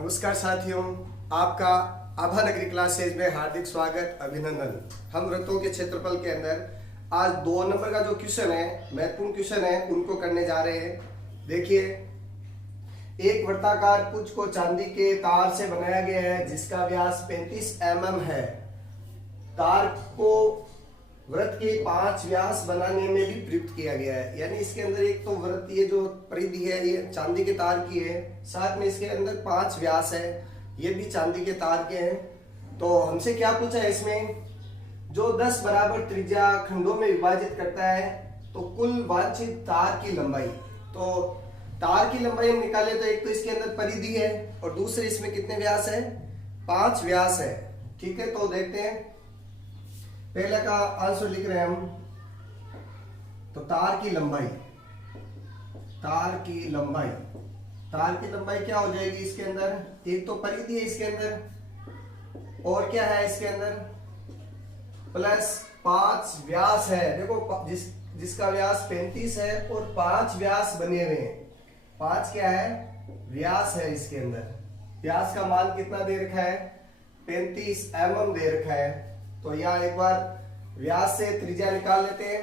नमस्कार साथियों, आपका आभा नगरी क्लासेज में हार्दिक स्वागत, अभिनंदन। हम वृत्तों के क्षेत्रफल के अंदर आज 2 नंबर का जो क्वेश्चन है, महत्वपूर्ण क्वेश्चन है, उनको करने जा रहे हैं। देखिए, एक वृत्ताकार पुंज को चांदी के तार से बनाया गया है जिसका व्यास 35 mm है। तार को वृत्त के 5 व्यास बनाने में भी प्रयुक्त किया गया है। यानी इसके अंदर एक तो वृत्त, ये जो परिधि है ये चांदी के तार की है, साथ में इसके अंदर 5 व्यास है, ये भी चांदी के तार के हैं। तो हमसे क्या पूछा है इसमें, जो 10 बराबर त्रिज्या खंडों में विभाजित करता है तो कुल वांछित तार की लंबाई। तो तार की लंबाई हम निकाले तो एक तो इसके अंदर परिधि है और दूसरे इसमें कितने व्यास है, 5 व्यास है। ठीक है, तो देखते हैं, पहले का आंसर लिख रहे हैं हम। तो तार की लंबाई क्या हो जाएगी इसके अंदर, एक तो परिधि है इसके अंदर और क्या है इसके अंदर प्लस 5 व्यास है। देखो जिसका व्यास 35 है और 5 व्यास बने हुए हैं। 5 क्या है, व्यास है इसके अंदर। व्यास का मान कितना दे रखा है, 35 mm दे रखा है। तो यहाँ एक बार व्यास से त्रिज्या निकाल लेते हैं।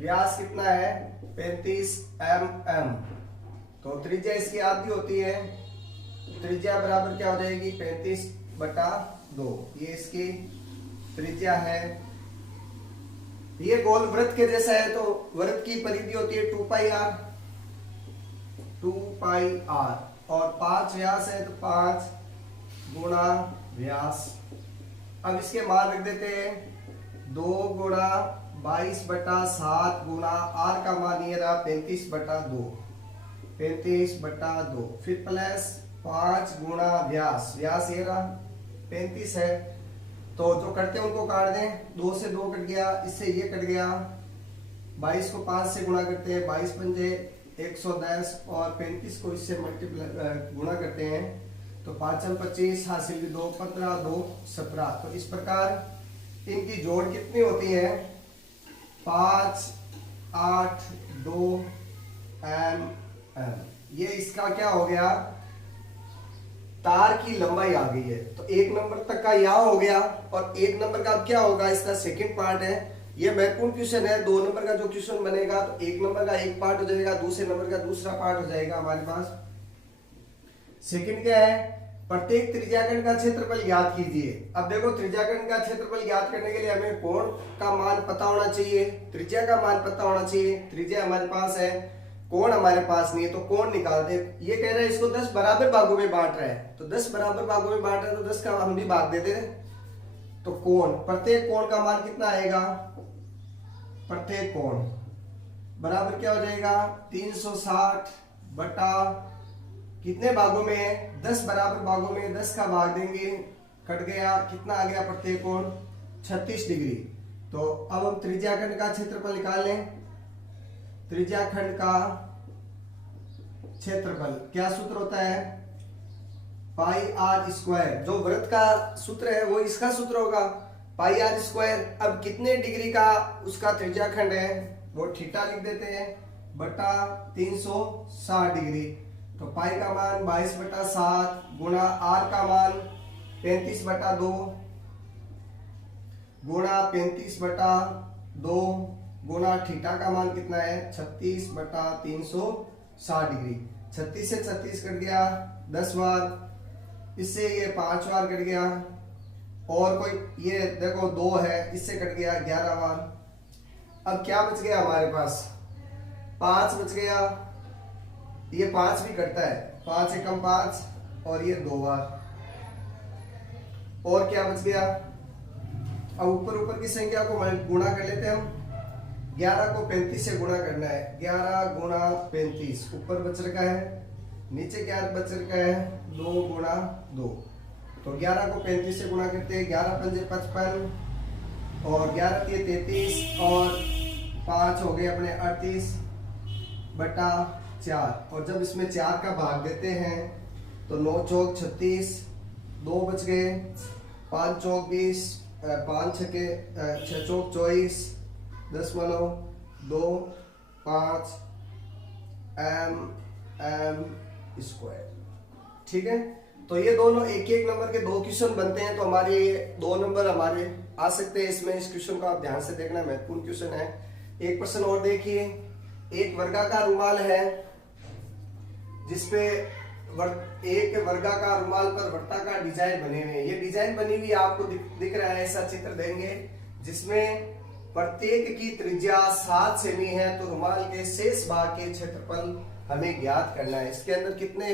व्यास कितना है, 35 mm। तो त्रिज्या इसकी आधी होती है, त्रिज्या बराबर क्या हो जाएगी, 35/2। ये इसकी त्रिज्या है। ये गोल वृत्त के जैसा है, तो वृत्त की परिधि होती है 2πr और 5 व्यास है तो 5 गुणा व्यास। अब इसके मान रख देते हैं, 2 गुणा 22/7 गुणा r का मान ये रहा 35/2, 35/2, फिर प्लस 5 गुणा व्यास, व्यास ये रहा 35 है। तो जो करते हैं उनको काट दें, 2 से 2 कट गया, इससे ये कट गया। 22 को 5 से गुणा करते हैं, 22 पंजे 110 और 35 को इससे मल्टीप्लाई गुणा करते हैं तो 5 25 हासिल 2 15 2 17। तो इस प्रकार इनकी जोड़ कितनी होती है, 5 8 2 mm। ये इसका क्या हो गया, तार की लंबाई आ गई है। तो 1 नंबर तक का यहाँ हो गया और 1 नंबर का अब क्या होगा, इसका सेकंड पार्ट है। ये महत्वपूर्ण क्वेश्चन है। 2 नंबर का जो क्वेश्चन बनेगा तो 1 नंबर का एक पार्ट हो जाएगा, दूसरे नंबर का दूसरा पार्ट हो जाएगा हमारे पास। सेकंड क्या है, प्रत्येक त्रिज्याखंड का क्षेत्रफल ज्ञात कीजिए। अब देखो, त्रिज्याखंड का क्षेत्रफल ज्ञात करने के लिए हमें कोण का मान पता होना चाहिए, त्रिज्या का मान पता होना चाहिए। त्रिज्या हमारे पास है, कोण हमारे पास नहीं है, तो कोण निकाल दे। ये कह रहा है इसको 10 बराबर भागों में बांट रहा है, तो 10 बराबर भागों में बांट रहा है तो 10 का हम भी भाग देते हैं। तो कोण, प्रत्येक कोण का मान कितना आएगा, प्रत्येक कोण बराबर क्या हो जाएगा, 360 बटा कितने भागों में है, 10 बराबर भागों में 10 का भाग देंगे, कट गया, कितना आ गया प्रत्येक कोण, 36 डिग्री। तो अब हम त्रिज्याखंड का क्षेत्रफल निकाल लें। त्रिज्याखंड का क्षेत्रफल क्या सूत्र होता है, πr²। जो वृत्त का सूत्र है वो इसका सूत्र होगा, πr²। अब कितने डिग्री का उसका त्रिज्याखंड है वो थीटा लिख देते हैं, बटा 360 डिग्री। तो पाई का मान 22/7 गुणा r का मान 35/2 गुणा 35/2 गुणा थीटा का मान कितना है, 36/360 डिग्री। 36 से 36 कट गया 10 बार, इससे ये 5 बार कट गया, और कोई ये देखो 2 है, इससे कट गया 11 बार। अब क्या बच गया हमारे पास, 5 बच गया। ये 5 भी कटता है, 5 एकम 5 और ये 2 बार। और क्या बच गया, अब ऊपर की संख्या को गुणा कर लेते हैं हम। 11 को 35 से गुणा करना है, 11 गुणा 35, ऊपर बच रखा है, नीचे क्या बच रखा है, 2 गुणा 2। तो 11 को 35 से गुणा करते हैं, 11 पंजे 55 और 11 तिये 33 और 5 हो गए अपने 38/4। और जब इसमें 4 का भाग देते हैं तो 9 चौक 36, 2 बच गए, 5 चौक 20, 5 छके 6 चौक 24, 10.25 mm²। ठीक है। तो ये दोनों एक एक नंबर के 2 क्वेश्चन बनते हैं, तो हमारे 2 नंबर हमारे आ सकते हैं इसमें। इस क्वेश्चन को आप ध्यान से देखना, महत्वपूर्ण क्वेश्चन है। एक प्रश्न और देखिए, एक वर्गाकार रुमाल है जिसपे एक वर्गाकार रुमाल पर वर्ताकार डिजाइन बने हुए हैं। ये डिजाइन बनी हुई आपको दिख रहा है, ऐसा चित्र देंगे जिसमें प्रत्येक की त्रिज्या 7 सेमी है। तो रुमाल के शेष भाग के क्षेत्रफल हमें ज्ञात करना है। इसके अंदर कितने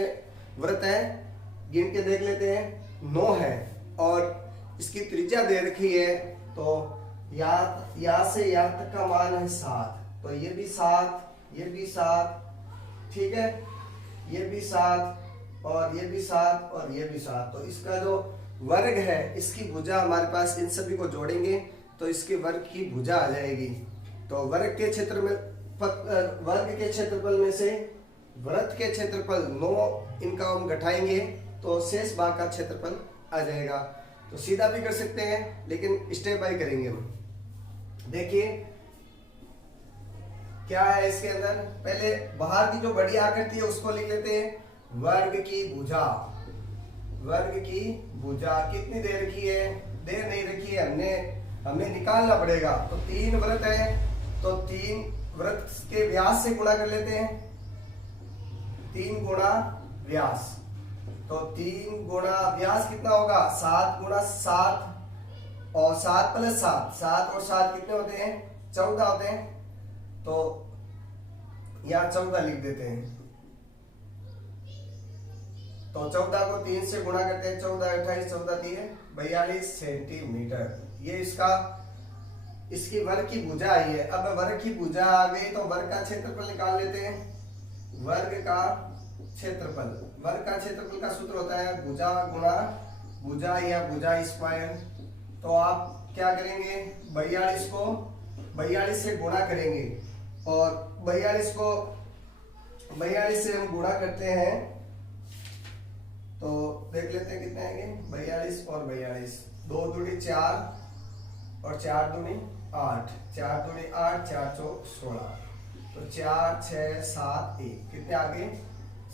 वृत्त है गिन के देख लेते हैं, 9 है और इसकी त्रिज्या दे रखी है। तो यहाँ से यहाँ तक का मान है 7, तो ये भी 7, ये भी 7, ठीक है, ये भी 7 और ये भी 7 और ये भी 7। तो इसका जो वर्ग है, इसकी भुजा हमारे पास, इन सभी को जोड़ेंगे तो इसके वर्ग की भुजा आ जाएगी। तो वर्ग के क्षेत्रफल में से वृत्त के क्षेत्रफल 9, इनका हम घटाएंगे तो शेष भाग का क्षेत्रफल आ जाएगा। तो सीधा भी कर सकते हैं, लेकिन स्टेप बाय करेंगे हम। देखिए क्या है इसके अंदर, पहले बाहर की जो बड़ी आकृति है उसको लिख लेते हैं। वर्ग की भुजा, वर्ग की भुजा कितनी दे रखी है, दे नहीं रखी है, हमें निकालना पड़ेगा। तो 3 वृत्त है, तो 3 वृत्त के व्यास से गुणा कर लेते हैं। 3 गुणा व्यास, तो 3 गुणा व्यास कितना होगा, 7 गुणा 7 और 7 प्लस 7, 7 और 7 कितने होते हैं, 14 होते हैं। तो यहां 14 लिख देते हैं। तो 14 को 3 से गुणा करते हैं, 14 28 14 3 42 सेंटीमीटर। ये इसकी वर्ग की भुजा आई है। अब वर्ग की भुजा आ गई तो वर्ग का क्षेत्रफल निकाल लेते हैं। वर्ग का क्षेत्रफल, वर्ग का क्षेत्रफल का सूत्र होता है भुजा गुणा भुजा या भुजा स्क्वायर। तो आप क्या करेंगे, 42 से गुणा करेंगे और 42 से हम गुणा करते हैं तो देख लेते हैं कितने आएंगे, 42 और 42, 2 दूनी 4 और 4 दूनी 8, 4 दूनी 8, 4 चौक 16, तो 4 6 7 1 कितने आगे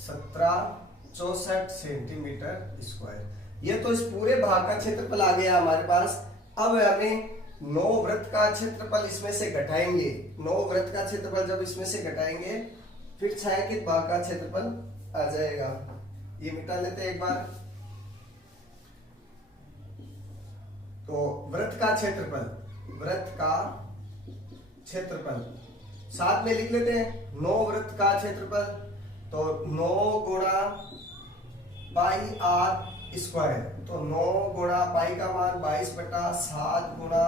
1764 सेंटीमीटर स्क्वायर। ये तो इस पूरे भाग का क्षेत्रफल आ गया हमारे पास। अब हमें 9 वृत्त का क्षेत्रफल इसमें से घटाएंगे। 9 वृत्त का क्षेत्रफल जब इसमें से घटाएंगे फिर छायांकित भाग का क्षेत्रफल आ जाएगा। ये मिटा लेते हैं एक बार। तो वृत्त का क्षेत्रफल, वृत्त का क्षेत्रफल साथ में लिख लेते हैं। 9 वृत्त का क्षेत्रफल, तो 9 गुणा पाई आर स्क्वायर, तो 9 गुणा पाई का मान 22/7 गुणा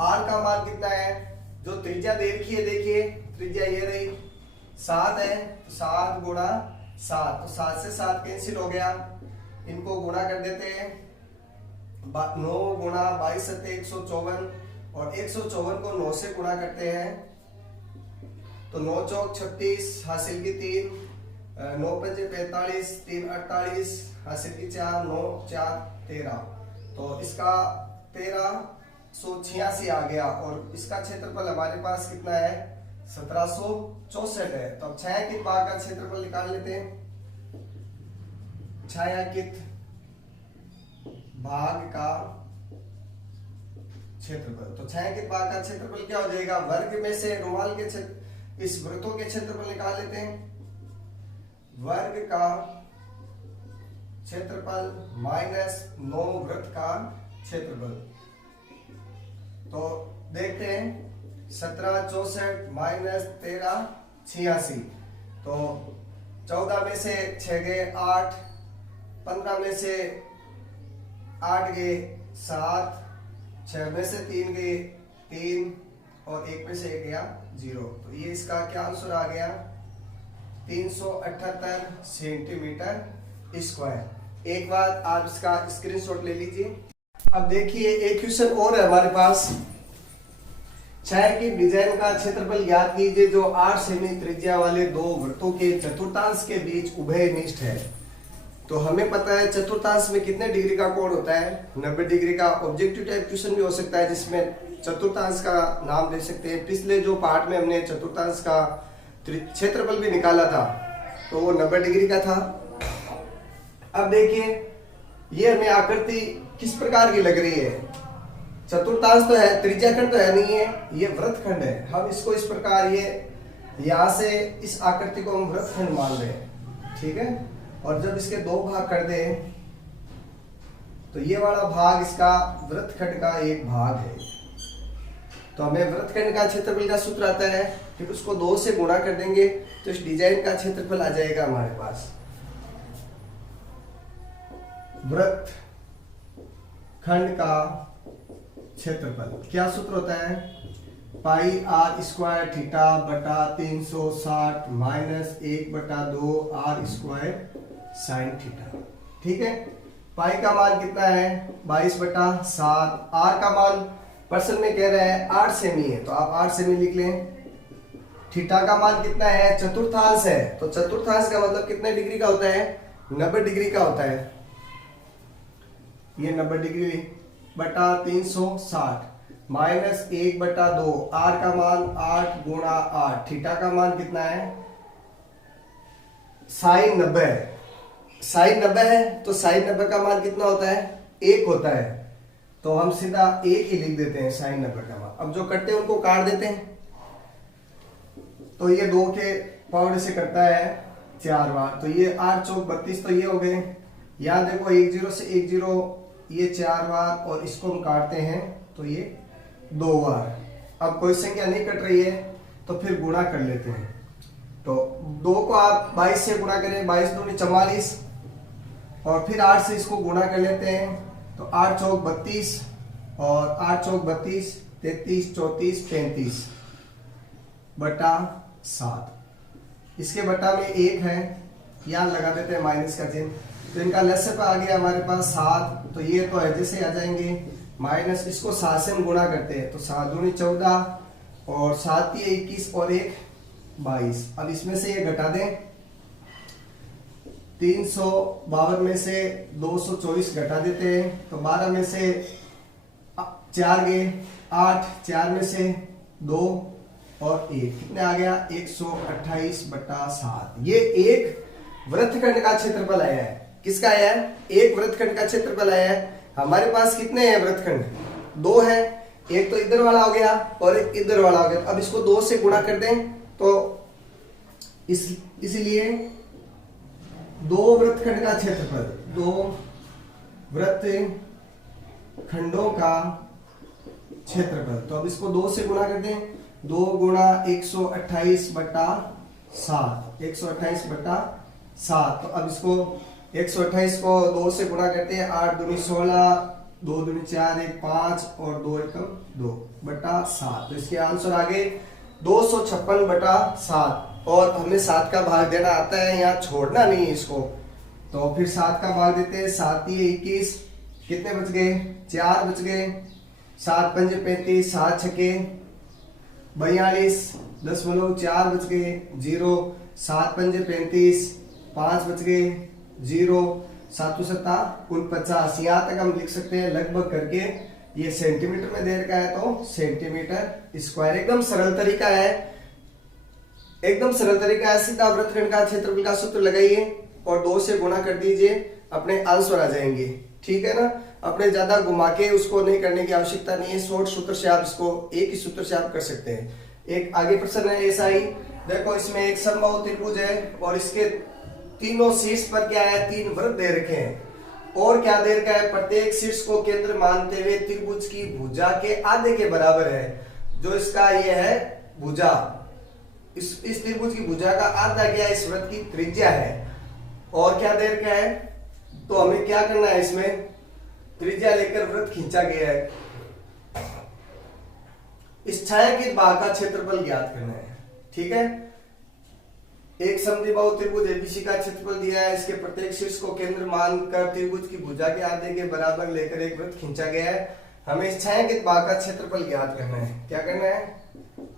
आर का मान कितना है, जो त्रिज्या दे रखी है, देखिए त्रिज्या ये रही 7 है, तो 7 गुणा 7, तो 7 से 7 कैंसिल हो गया, इनको गुणा कर देते हैं। 9 गुणा 22 7 154 और 154 को 9 से गुणा करते हैं तो 9 चौक 36 हासिल की 3, 9 पंजे 45, 3 48 हासिल की 4, 9 4 13, तो इसका 1386 आ गया। और इसका क्षेत्रफल हमारे पास कितना है, 1764 है। तो अब छायांकित भाग का क्षेत्रफल निकाल लेते हैं। छायांकित भाग का क्षेत्रफल, तो छायांकित भाग का क्षेत्रफल क्या हो जाएगा, वर्ग में से रुमाल के इस वृत्तों के क्षेत्रफल निकाल लेते हैं। वर्ग का क्षेत्रफल माइनस 9 वृत्त का क्षेत्रफल, तो देखते हैं 1764 माइनस 1386, तो 14 में से 6 गए 8, 15 में से 8 गए 7, 6 में से 3 गए 3 और 1 में से 1 गया 0। तो ये इसका क्या आंसर आ गया, 378 सेंटीमीटर स्क्वायर। एक बार आप इसका स्क्रीनशॉट ले लीजिए। अब देखिए एक क्वेश्चन और है हमारे पास। छायांकित डिजाइन का क्षेत्रफल ज्ञात कीजिए जो 8 सेमी त्रिज्या वाले 2 वृत्तों के चतुर्थांश के बीच उभयनिष्ठ है। तो हमें पता है चतुर्थांश में कितने डिग्री का कोण होता है, 90 डिग्री का। ऑब्जेक्टिव टाइप क्वेश्चन भी हो सकता है जिसमें चतुर्थांश का नाम दे सकते हैं। पिछले जो पार्ट में हमने चतुर्थांश का क्षेत्रफल भी निकाला था तो वो 90 डिग्री का था। अब देखिए ये हमें आकृति किस प्रकार की लग रही है। चतुर्थांश तो है, त्रिज्याखंड तो है नहीं है, ये वृत्तखंड है। हम इसको इस प्रकार ये यहां से इस आकृति को हम वृत्तखंड मान रहे हैं, ठीक है। और जब इसके दो भाग कर दें तो ये वाला भाग इसका वृत्तखंड का एक भाग है। तो हमें वृत्तखंड का क्षेत्रफल का सूत्र आता है, फिर उसको 2 से गुणा कर देंगे तो इस डिजाइन का क्षेत्रफल आ जाएगा हमारे पास। वृत्तखंड का क्षेत्रफल क्या सूत्र होता है, पाई आर स्क्वायर थीटा बटा 360 minus 1/2 r square sine theta, ठीक है। पाई का मान कितना है 22/7, आर का मान पर्सन में कह रहा है 8 सेमी है तो आप 8 सेमी लिख लें। थीटा का मान कितना है, चतुर्थांश है, तो चतुर्थांश का मतलब कितने डिग्री का होता है, 90 डिग्री का होता है। ये 90 डिग्री बटा 360 माइनस 1/2, आर का मान 8 गुणा 8, थीटा का मान कितना है साइन 90 है। साइन 90 है तो साइन 90 का मान कितना होता है 1 होता है, तो हम सीधा 1 ही लिख देते हैं साइन 90 का मान। अब जो करते हैं उनको काट देते हैं, तो ये 2 के पावर से करता है 4 बार, तो ये 8 चौक 32, तो ये हो गए। यहाँ देखो 1 0 से 1 0, ये 4 बार, और इसको हम काटते हैं तो ये 2 बार। अब कोई संख्या नहीं कट रही है तो फिर गुणा कर लेते हैं। तो 2 को आप 22 से गुणा करें, 22 दूनी 44, और फिर 8 से इसको गुणा कर लेते हैं तो 8 चौक 32, और 8 चौक 32, 33 34 35 बटा 7। इसके बटा में 1 है, यहाँ लगा देते हैं माइनस का चिन्ह, तो इनका लस्य पर आ गया हमारे पास 7, तो ये तो ऐसे से आ जाएंगे माइनस, इसको 7 से हम गुणा करते हैं तो 7 दूनी 14, और 7 21, और 1 22। अब इसमें से ये घटा दें, 352 में से 224 घटा देते हैं तो 12 में से 4 गए 8, 4 में से 2 और 1, कितने आ गया 128/7। ये एक वृत्तखंड का क्षेत्रफल आया है। किसका आया है, एक वृत्तखंड का क्षेत्रफल आया है। हमारे पास कितने हैं वृत्तखंड, 2 है, एक तो इधर वाला हो गया और एक इधर वाला हो गया। अब इसको 2 से गुणा कर दें तो इसलिए 2 वृत्तखंड का क्षेत्रफल, 2 वृत्तखंडों का क्षेत्रफल, तो अब इसको 2 से गुणा कर दें, 2 गुणा 128/7, 128/7। तो अब इसको 128 को 2 से गुणा करते हैं, 8 दूनी 16, 2 दूनी 4, 1 5, और 2 एकम 2/7। तो इसके आंसर आ गए 256/7। और हमें 7 का भाग देना आता है, यहाँ छोड़ना नहीं है इसको, तो फिर 7 का भाग देते हैं। 7 21, कितने बच गए 4 बच गए, 7 पंजे 35, 7 छके 42, 10.4 बच गए 0, 7 पंजे 35, 5 बच गए 0, 7 7 49। यहाँ तक हम लिख सकते हैं लगभग करके। ये सेंटीमीटर में दे रखा है तो सेंटीमीटर स्क्वायर। एकदम सरल तरीका है, एकदम सरल तरीका है। सीधा वृत्तखंड का क्षेत्रफल का सूत्र लगाइए और 2 से गुणा कर दीजिए, अपने आंसर आ जाएंगे, ठीक है ना। अपने ज्यादा घुमा के उसको नहीं करने की आवश्यकता नहीं है, शॉर्ट सूत्र से आप इसको एक ही सूत्र से आप कर सकते हैं। एक आगे प्रश्न है ऐसा ही, देखो इसमें एक समबाहु त्रिभुज है और इसके तीनों शीर्ष पर क्या है 3 वृत्त दे रखे हैं, और क्या दे रखा है प्रत्येक शीर्ष को केंद्र मानते हुए त्रिभुज की भुजा के आधे के बराबर है। जो इसका ये है भुजा, इस त्रिभुज की भुजा का आधा क्या इस वृत्त की त्रिज्या है, और क्या दे रखा है, तो हमें क्या करना है, इसमें त्रिज्या लेकर वृत्त खींचा गया है। इस छायांकित भाग का क्षेत्रफल ज्ञात करना है, ठीक है। एक समद्विबाहु त्रिभुज एबीसी का क्षेत्रफल दिया है, इसके प्रत्येक शीर्ष को केंद्र मानकर त्रिभुज की भुजा के आधे के बराबर लेकर एक वृत्त खींचा गया है। हमें इस छायांकित भाग का क्षेत्रफल ज्ञात करना है। क्या करना है,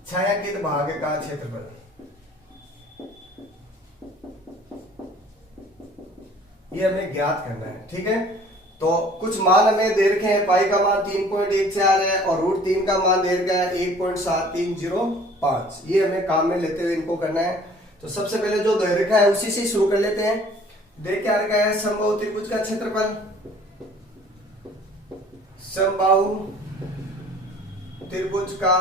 छायांकित भाग का क्षेत्रफल। ये हमें ज्ञात करना है, ठीक है। तो कुछ मान हमें दे रखे हैं, पाई का मान 3.14 है और √3 का मान दे रखा है 1.7305। ये हमें काम में लेते हुए इनको करना है। तो सबसे पहले जो दे रखा है उसी से शुरू कर लेते हैं। देख क्या रखा है, समबाहु त्रिभुज का क्षेत्रफल, समबाहु त्रिभुज का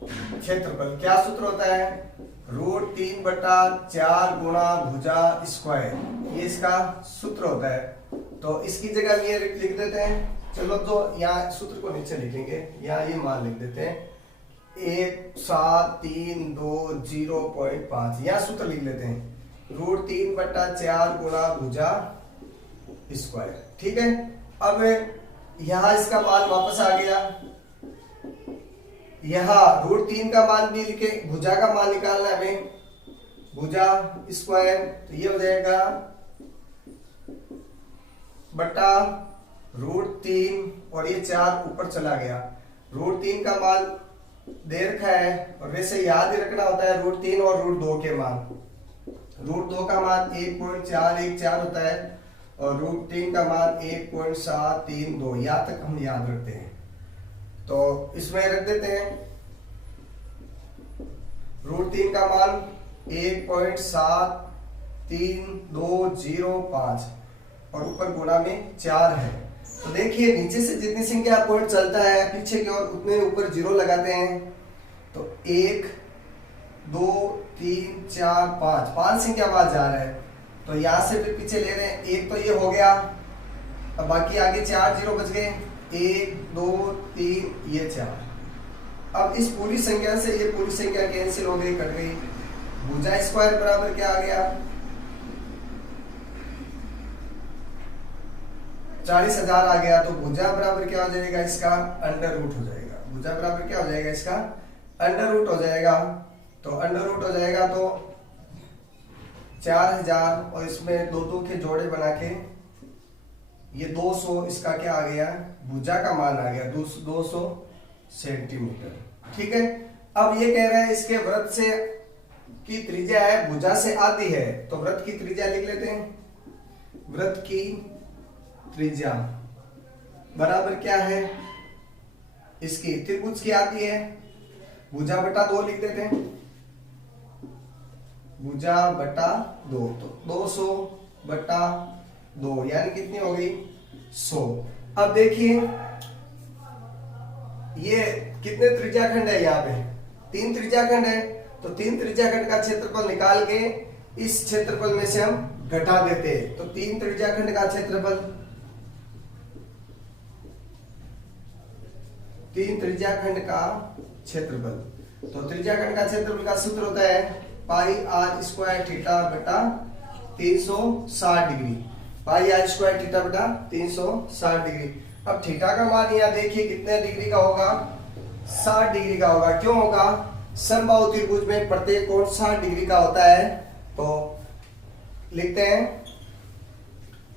क्षेत्रफल क्या सूत्र होता है, √3/4 गुणा भुजा स्क्वायर, ये इसका सूत्र होता है। तो इसकी जगह ये लिख देते हैं, चलो तो यहाँ सूत्र को नीचे लिखेंगे, यहाँ ये मान लिख देते हैं 17320.5, यहाँ सूत्र लिख लेते हैं √3/4 गुणा भुजा स्क्वायर। ठीक है, अब यहां इसका मान वापस आ गया, यहां √3 का मान भी लिखे, भुजा का मान निकालना है हमें, भुजा स्क्वायर, तो ये हो जाएगा बटा √3 और ये 4 ऊपर चला गया, √3 का मान दे रखा है और वैसे याद ही रखना होता है √3 और √2 के मान, √2 का मान 1.414 होता है और √3 का मान 1.732, यहाँ तक हम याद रखते हैं। तो इसमें रख देते हैं √3 का मान 1.73205 और ऊपर गुणा में 4 है। तो देखिए नीचे से जितनी संख्या पॉइंट चलता है पीछे की ओर उतने ऊपर 0 लगाते हैं, तो 1 2 3 4 5 संख्या बाद जा रहा है, तो यहां से फिर पीछे ले रहे हैं, एक तो ये हो गया, अब बाकी आगे 4 0 बच गए, 1 2 3 ये 4। अब इस पूरी संख्या से ये पूरी संख्या कैंसिल हो गई, कट गई, भुजा स्क्वायर बराबर क्या आ गया 40,000 आ गया, तो भुजा बराबर क्या हो जाएगा इसका अंडर रूट हो जाएगा, भुजा बराबर क्या हो जाएगा इसका अंडर रूट हो जाएगा, तो अंडर रूट हो जाएगा तो 4000 और इसमें 2 के जोड़े बना के ये 200, इसका क्या आ गया भुजा का मान आ गया 200 सेंटीमीटर। ठीक है, अब ये कह रहा है इसके वृत्त से की त्रिज्या है भुजा से आधी है, तो वृत्त की त्रिज्या लिख लेते हैं, वृत्त की त्रिज्या बराबर क्या है इसकी त्रिभुज की आती है, भुजा बटा 2 लिख देते हैं, भुजा बटा 2, तो 200 बटा 2 यानी कितनी हो गई 100। अब देखिए ये कितने त्रिज्याखंड है, यहाँ पे 3 त्रिज्याखंड है, तो 3 त्रिज्याखंड का क्षेत्रफल निकाल के इस क्षेत्रफल में से हम घटा देते हैं, तो 3 त्रिज्याखंड का क्षेत्रफल, 3 त्रिज्याखंड का क्षेत्रफल, तो त्रिज्याखंड का क्षेत्रफल का सूत्र होता है पाई r स्क्वायर थीटा बटा 360 डिग्री, पाई r स्क्वायर थीटा बटा 360 डिग्री। अब थीटा का मान यहाँ देखिए कितने डिग्री का होगा 60 डिग्री का होगा, क्यों होगा समबाहु त्रिभुज में प्रत्येक कोण 60 डिग्री का होता है। तो लिखते हैं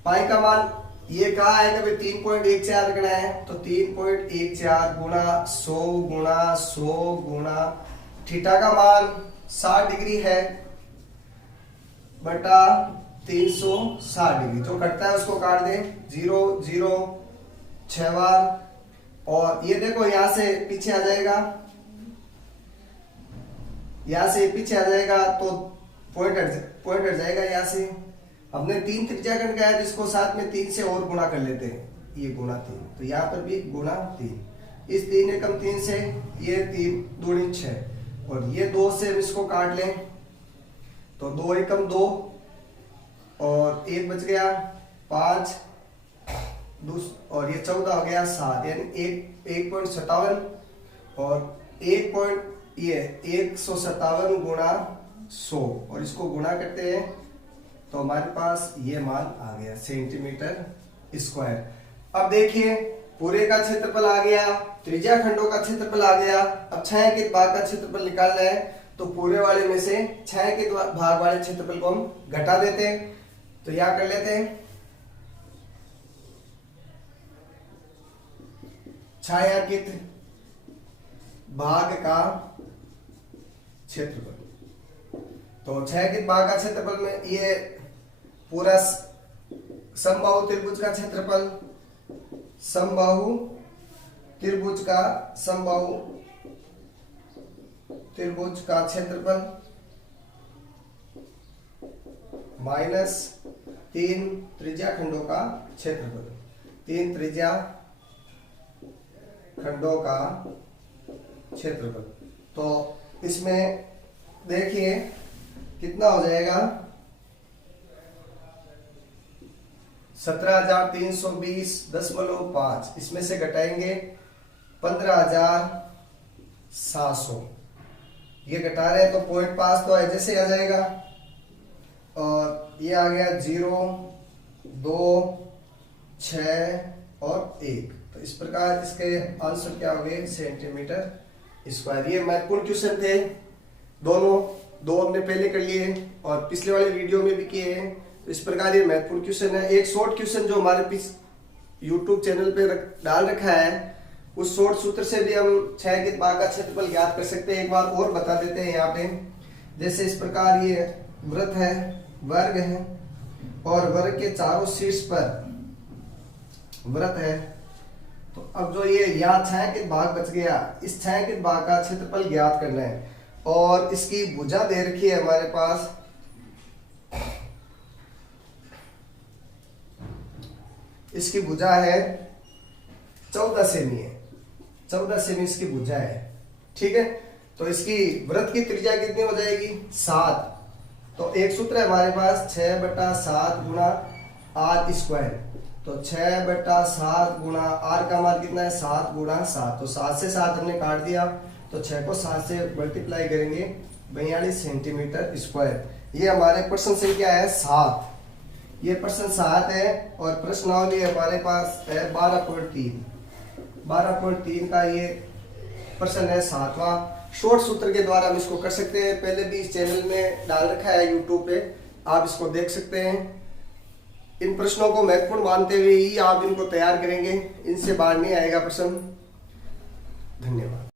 पाई का मान ये कहा है कि 3.14 रखना है, तो 3.14 गुणा 100 गुणा 100 गुणा थीटा का मान 60 डिग्री है बटा 360 डिग्री, जो कटता है उसको काट दे 0 0 6 बार, और ये देखो यहां से पीछे आ जाएगा, यहां से पीछे आ जाएगा तो पॉइंट हट जाएगा यहाँ से। हमने 3 त्रिज्याखंड का है जिसको साथ में 3 से और गुणा कर लेते हैं, ये गुणा 3, तो यहाँ पर भी गुणा 3, इस 3 एकम 3 से ये 3 दूनी 6 और ये 2 से हम इसको काट लें, तो 2 एकम 2 और 1 बच गया 5 और ये 14 हो गया 7, यानी 1.57 और 157 गुणा 100 और इसको गुणा करते हैं तो हमारे पास ये मान आ गया सेंटीमीटर स्क्वायर। अब देखिए पूरे का क्षेत्रफल आ गया, त्रिज्याखंडों का क्षेत्रफल आ गया, अब छायांकित भाग का क्षेत्रफल निकालना है, तो पूरे वाले में से छायांकित भाग वाले क्षेत्रफल को हम घटा देते हैं, तो यहां कर लेते हैं छायांकित भाग का क्षेत्रफल। तो छायांकित भाग का क्षेत्रफल में ये पूरा समबाहु त्रिभुज का क्षेत्रफल, समबाहु त्रिभुज का क्षेत्रफल माइनस 3 त्रिज्या खंडों का क्षेत्रफल, 3 त्रिज्या खंडों का क्षेत्रफल। तो इसमें देखिए कितना हो जाएगा, 17,320.5, इसमें से घटाएंगे 15,700, ये घटा रहे हैं तो 0.5 तो जैसे आ जाएगा, और ये आ गया 0, 2, 6 और 1। तो इस प्रकार इसके आंसर क्या हो गए, सेंटीमीटर स्क्वायर। ये महत्वपूर्ण क्वेश्चन थे, दोनों दो हमने पहले कर लिए और पिछले वाले वीडियो में भी किए हैं। तो इस प्रकार ये महत्वपूर्ण क्वेश्चन है। एक शॉर्ट क्वेश्चन जो हमारे यूट्यूब चैनल पे डाल रखा है, उस शॉर्ट सूत्र से भी हम 6 के भाग का क्षेत्रफल ज्ञात कर सकते हैं। एक बार और बता देते हैं यहाँ पे, जैसे इस प्रकार ये वृत्त है, वर्ग है, और वर्ग के चारों शीर्ष पर वृत्त है। तो अब जो ये यहाँ 6 के भाग बच गया, इस 6 के भाग का क्षेत्रफल ज्ञात करना है, और इसकी भुजा दे रखी है हमारे पास, इसकी भुजा है 14 सेमी है, 14 सेमी इसकी भुजा है, ठीक है। तो इसकी वृत्त की त्रिज्या कितनी हो जाएगी, 7। तो एक सूत्र है हमारे पास 6/7 गुणा r स्क्वायर। तो 6/7 गुणा r का मान कितना है, 7 गुणा 7। तो 7 से 7 हमने काट दिया, तो 6 को 7 से मल्टीप्लाई करेंगे, 42 सेंटीमीटर स्क्वायर। ये हमारे प्रश्न संख्या है 7, ये प्रश्न 7 है। और प्रश्नावली हमारे पास है 12.3 का ये प्रश्न है 7वां। शॉर्ट सूत्र के द्वारा हम इसको कर सकते हैं, पहले भी इस चैनल में डाल रखा है यूट्यूब पे, आप इसको देख सकते हैं। इन प्रश्नों को महत्वपूर्ण मानते हुए ही आप इनको तैयार करेंगे, इनसे बाहर नहीं आएगा प्रश्न। धन्यवाद।